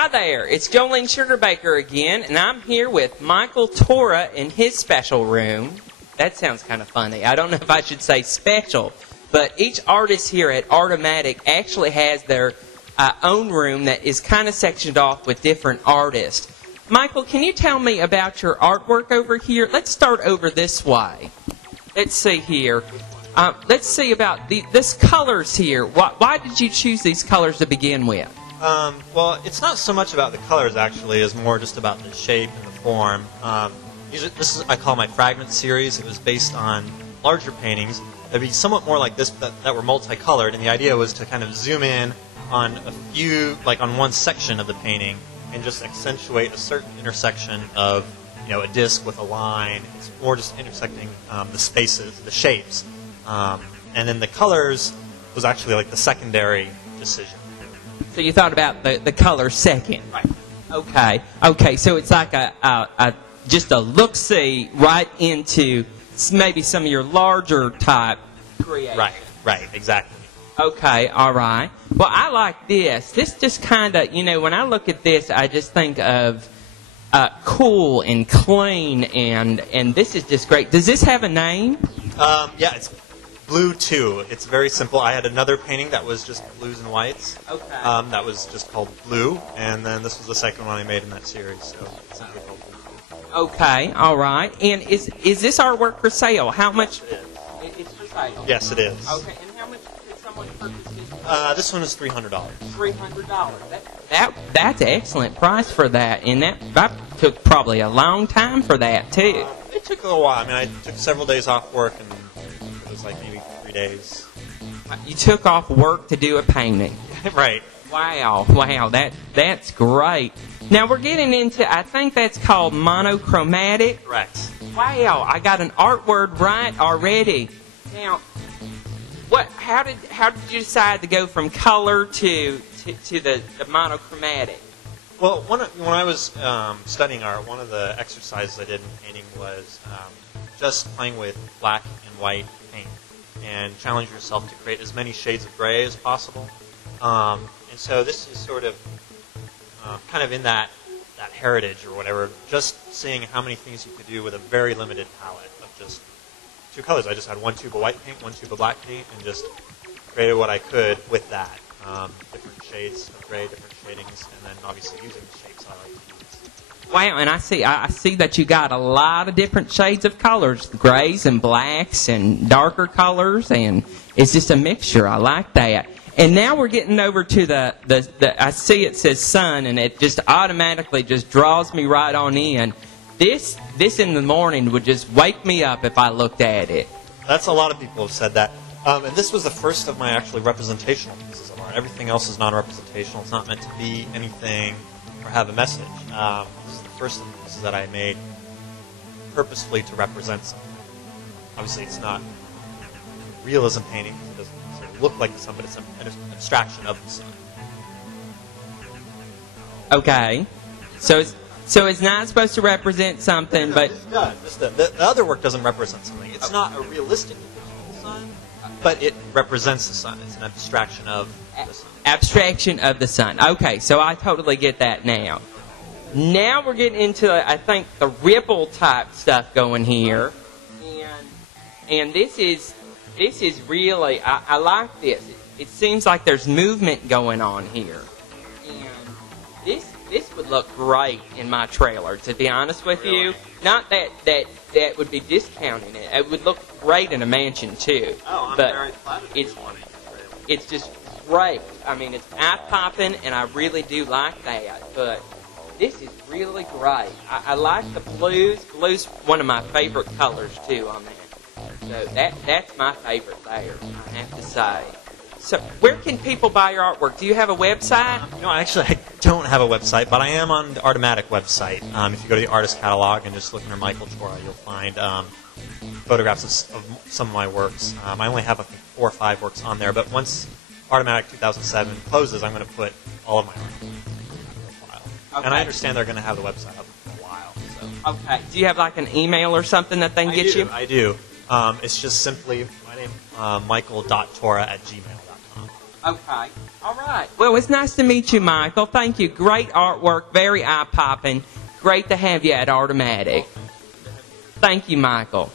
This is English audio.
Hi there, it's Jolene Sugarbaker again, and I'm here with Michael Torra in his special room. That sounds kind of funny. I don't know if I should say special, but each artist here at Artomatic actually has their own room that is kind of sectioned off with different artists. Michael, can you tell me about your artwork over here? Let's start over this way. Let's see here. Let's see about this colors here. Why did you choose these colors to begin with? Well, it's not so much about the colors, actually, as more just about the shape and the form. This is, I call my fragment series. It was based on larger paintings that would be somewhat more like this, that were multicolored, and the idea was to kind of zoom in on a few, like on one section of the painting, and just accentuate a certain intersection of, you know, a disc with a line. It's more just intersecting the spaces, the shapes. And then the colors was actually like the secondary decision. So you thought about the color second. Right. Okay. Okay. So it's like just a look-see right into maybe some of your larger type creations. Right. Right. Exactly. Okay. All right. Well, I like this. This just kind of, you know, when I look at this, I just think of cool and clean, and this is just great. Does this have a name? Yeah, it's Blue 2. It's very simple. I had another painting that was just blues and whites. Okay. That was just called Blue, and then this was the second one I made in that series. So it's simply called Blue. Okay. All right. And is this artwork for sale? How much? It's for sale. Yes, it is. Okay. And how much could someone purchase this? This one is $300. $300. That's an excellent price for that, and that took probably a long time for that too. It took a little while. I mean, I took several days off work, and it was like maybe 3 days. You took off work to do a painting. Right. Wow, wow, that's great. Now we're getting into, I think that's called monochromatic. Correct. Wow, I got an art word right already. Now, how did you decide to go from color to the monochromatic? Well, when I was studying art, one of the exercises I did in painting was just playing with black and white paint and challenge yourself to create as many shades of gray as possible. And so this is sort of kind of in that heritage or whatever, just seeing how many things you could do with a very limited palette of just two colors. I just had one tube of white paint, one tube of black paint, and just created what I could with that. Different shades of gray, different shadings, and then obviously using the shapes I like to use. Wow, and I see that you got a lot of different shades of colors, grays and blacks and darker colors, and it's just a mixture. I like that. And now we're getting over to the I see it says sun, and it just automatically just draws me right on in. This in the morning would just wake me up if I looked at it. That's a lot of people have said that. And this was the first of my actually representational pieces of art. Everything else is non-representational. It's not meant to be anything or have a message. This is the first of the pieces that I made purposefully to represent something. Obviously, it's not realism painting. It doesn't sort of look like the sun, but it's an abstraction of the sun. Okay. So it's not supposed to represent something, but the other work doesn't represent something. It's not a realistic depiction of the sun, but it represents the sun. It's an abstraction of the sun. Abstraction of the sun. Okay, so I totally get that now. Now we're getting into, I think, the ripple type stuff going here, and this is really, I like this. It seems like there's movement going on here, and this would look great in my trailer, to be honest with you. Not that would be discounting it. It would look great in a mansion too. Oh, I'm but very flattered. it's just great. I mean, it's eye-popping, and I really do like that. But this is really great. I like the blues. Blue's one of my favorite colors too on that. So that's my favorite there, I have to say. So where can people buy your artwork? Do you have a website? No, actually, I don't have a website, but I am on the Artomatic website. If you go to the artist catalog and just look under Michael Torra, you'll find photographs of some of my works. I only have, I think, 4 or 5 works on there, but once Artomatic 2007 closes, I'm going to put all of my art in the profile. Okay. And I understand they're going to have the website up for a while. So. Okay. Do you have like an email or something that they can get you? I do. It's just simply my name, michael.torra@gmail.com. Okay. All right. Well, it's nice to meet you, Michael. Thank you. Great artwork. Very eye-popping. Great to have you at Artomatic. Thank you, Michael.